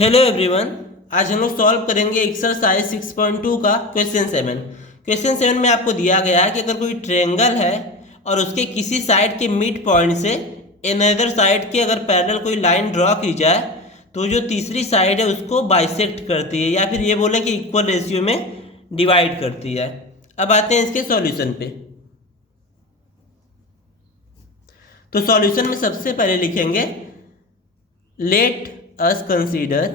Hello everyone. आज हम लोग सॉल्व करेंगे एक्सरसाइज 6.2 का क्वेश्चन 7। क्वेश्चन 7 में आपको दिया गया है कि अगर कोई ट्रायंगल है और उसके किसी साइड के मिड पॉइंट से अनदर साइड के अगर पैरेलल कोई लाइन ड्रॉ की जाए तो जो तीसरी साइड है उसको बाइसेक्ट करती है, या फिर ये बोले कि इक्वल रेशियो में डिवाइड करती है। अब आते हैं इसके सॉल्यूशन पे। तो सॉल्यूशन में सबसे पहले लिखेंगे लेट अस कंसीडर,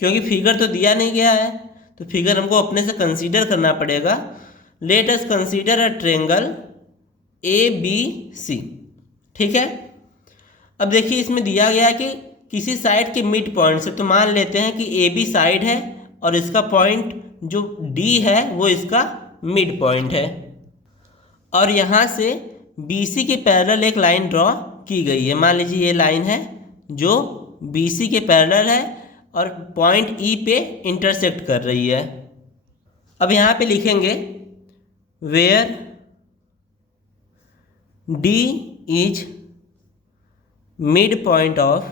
क्योंकि फिगर तो दिया नहीं गया है तो फिगर हमको अपने से कंसीडर करना पड़ेगा। Let us consider a triangle A B C. ठीक है, अब देखिए इसमें दिया गया है कि किसी साइड के मिड पॉइंट से, तो मान लेते हैं कि ए बी साइड है और इसका पॉइंट जो डी है वो इसका मिड पॉइंट है, और यहाँ से बी सी के पैरेलल एक लाइन ड्रॉ की गई है। मान लीजिए ये लाइन है जो BC के पैरेलल है और पॉइंट E पे इंटरसेक्ट कर रही है। अब यहाँ पे लिखेंगे where D is mid point of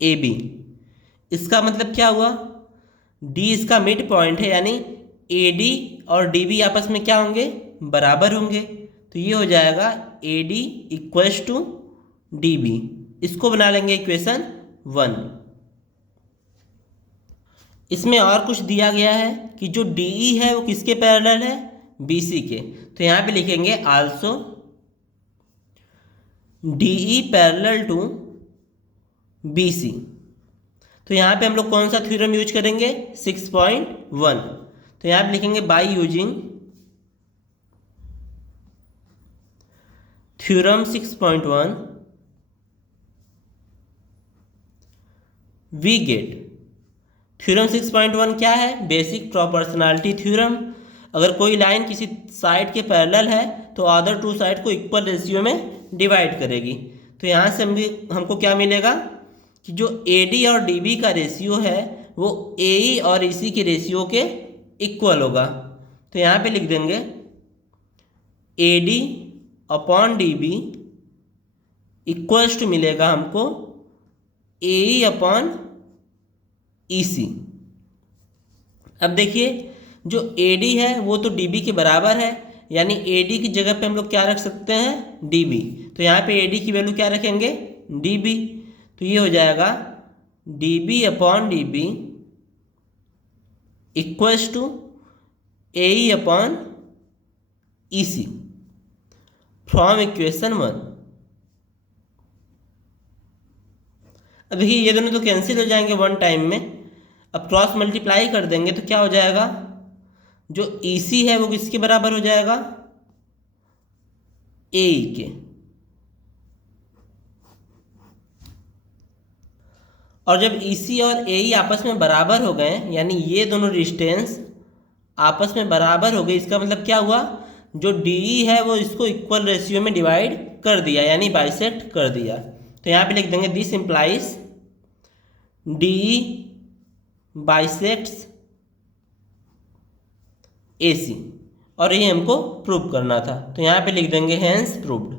AB। इसका मतलब क्या हुआ, D इसका मिड पॉइंट है, यानी AD और DB आपस में क्या होंगे, बराबर होंगे। तो ये हो जाएगा AD इक्वल्स टू DB। इसको बना लेंगे इक्वेशन 1। इसमें और कुछ दिया गया है कि जो DE है वो किसके पैरेलल है, BC के। तो यहाँ पे लिखेंगे also DE parallel to BC। तो यहाँ पे हम लोग कौन सा थ्योरम यूज करेंगे, 6.1। तो यहाँ पे लिखेंगे by using theorem 6.1 we get. Theorem 6.1 क्या है, बेसिक प्रोपोर्शनैलिटी थ्योरम। अगर कोई लाइन किसी साइड के पैरेलल है तो अदर टू साइड को इक्वल रेशियो में डिवाइड करेगी। तो यहाँ से हमको क्या मिलेगा कि जो AD और DB का रेशियो है वो AE और EC के रेशियो के इक्वल होगा। तो यहाँ पे लिख देंगे AD upon DB equals to मिलेगा हमको AE अपॉन EC। अब देखिए जो AD है वो तो DB के बराबर है, यानी AD की जगह पे हम लोग क्या रख सकते हैं, DB। तो यहाँ पे AD की वैल्यू क्या रखेंगे, DB। तो ये हो जाएगा DB upon DB equals to AE upon EC from equation 1। अब देखिए ये दोनों तो कैंसिल हो जाएंगे वन टाइम में। अब क्रॉस मल्टीप्लाई कर देंगे तो क्या हो जाएगा, जो EC है वो किसके बराबर हो जाएगा, AE के। और जब EC और AE आपस में बराबर हो गए, यानी ये दोनों डिस्टेंस आपस में बराबर हो गई, इसका मतलब क्या हुआ, जो DE है वो इसको इक्वल रेशियो में डिवाइड कर दिया, यानी बाइसेक्ट कर दिया। तो यहाँ पे लिख देंगे this implies DE bisects AC, और ये हमको प्रूव करना था। तो यहाँ पे लिख देंगे हेंस प्रूव्ड।